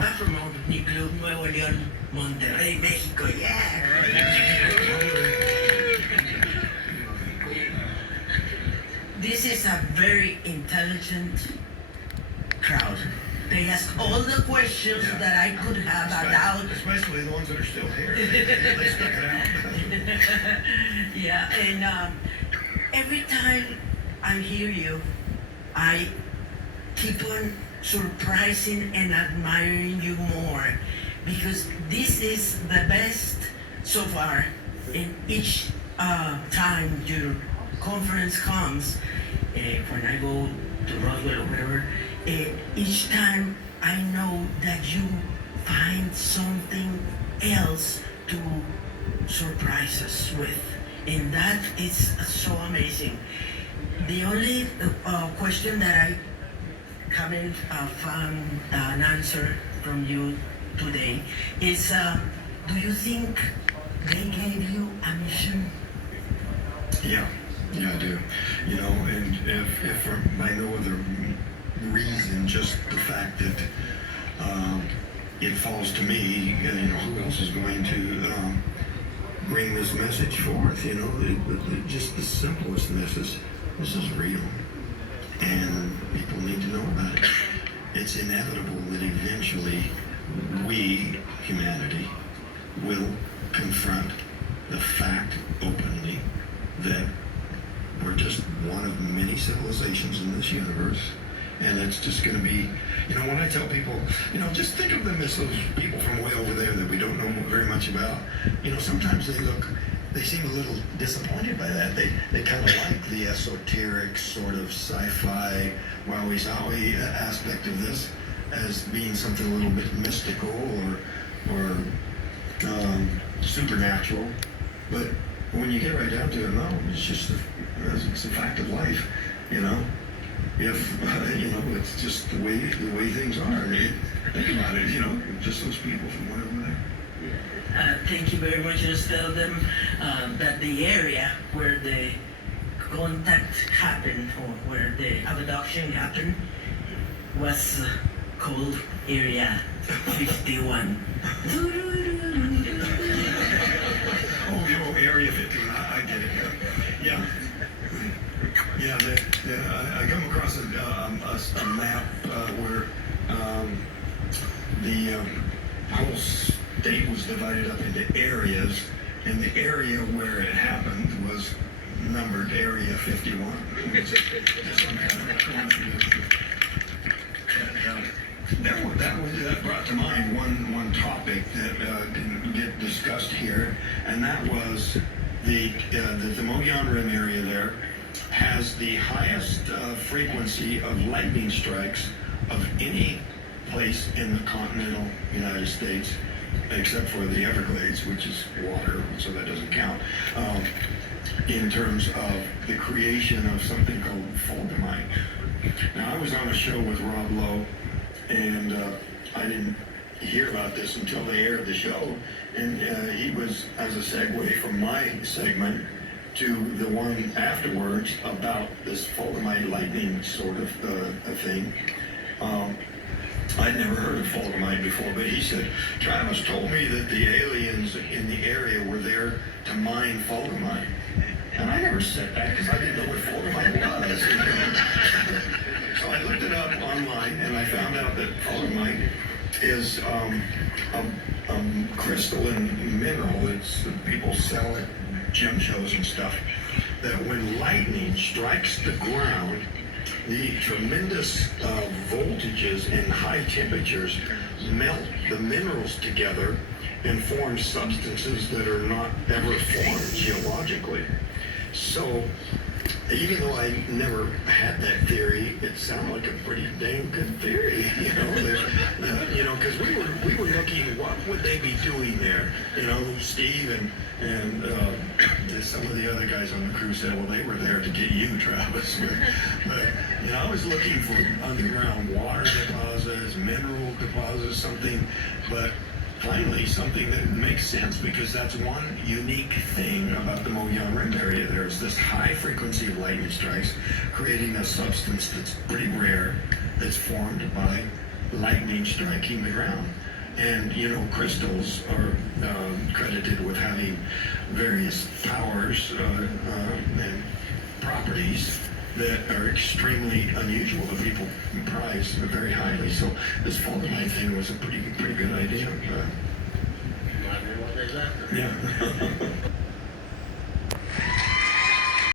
Mexico. From mi club Nuevo León, Monterrey, México, yeah. This is a very intelligent crowd. They ask all the questions that I could have about. Especially the ones that are still here. They stuck it out. Yeah, and every time I hear you, I keep on surprising and admiring you more, because this is the best so far. In each time your conference comes, when I go to Roswell or wherever, each time I know that you find something else to surprise us with, and that is so amazing. The only question that I haven't found an answer from you today is, do you think they gave you a mission? Yeah, I do. You know, and if for by no other reason, just the fact that it falls to me, you know, who else is going to bring this message forth? You know, just the simplest message. This is real, and people need to know about it. It's inevitable that eventually we, humanity, will confront the fact openly that we're just one of many civilizations in this universe. And it's just going to be, you know, when I tell people, you know, just think of them as those people from way over there that we don't know very much about. You know, sometimes they seem a little disappointed by that. They kind of like the esoteric sort of sci-fi, wowie-zowie aspect of this as being something a little bit mystical or supernatural. But when you get right down to it, no, it's just it's a fact of life, you know. If you know, it's just the way things are. I mean, think about it, you know, just those people from wherever there. Thank you very much. Just tell them that the area where the contact happened, or where the abduction happened, was called Area 51. Oh, Area 51. I get it. Yeah. Yeah, I come across a map where the whole state was divided up into areas, and the area where it happened was numbered Area 51. That brought to mind one topic that didn't get discussed here, and that was the Mogollon Rim area there has the highest frequency of lightning strikes of any place in the continental United States, except for the Everglades, which is water, so that doesn't count, in terms of the creation of something called fulgurite. Now, I was on a show with Rob Lowe, and I didn't hear about this until they aired the show, and he was, as a segue from my segment to the one afterwards about this fulgurite lightning sort of thing. I'd never heard of fulgurite before, but he said, Travis told me that the aliens in the area were there to mine fulgurite. And I never said that because I didn't know what fulgurite was. So I looked it up online, and I found out that fulgurite is a crystalline mineral. It's people sell at gym shows and stuff, that when lightning strikes the ground, the tremendous voltages and high temperatures melt the minerals together and form substances that are not ever formed geologically. So even though I never had that theory, it sounded like a pretty dang good theory, you know, because we were looking, what would they be doing there? You know, Steve and some of the other guys on the crew said, well, they were there to get you, Travis. But you know, I was looking for underground water deposits, mineral deposits, something, but finally something that makes sense, because that's one unique thing about the Mogollon Rim area. There's this high frequency of lightning strikes creating a substance that's pretty rare, that's formed by lightning striking the ground. And, you know, crystals are credited with having various powers and properties that are extremely unusual that people prize very highly. So this Fulgurite thing was a pretty good idea. Yeah.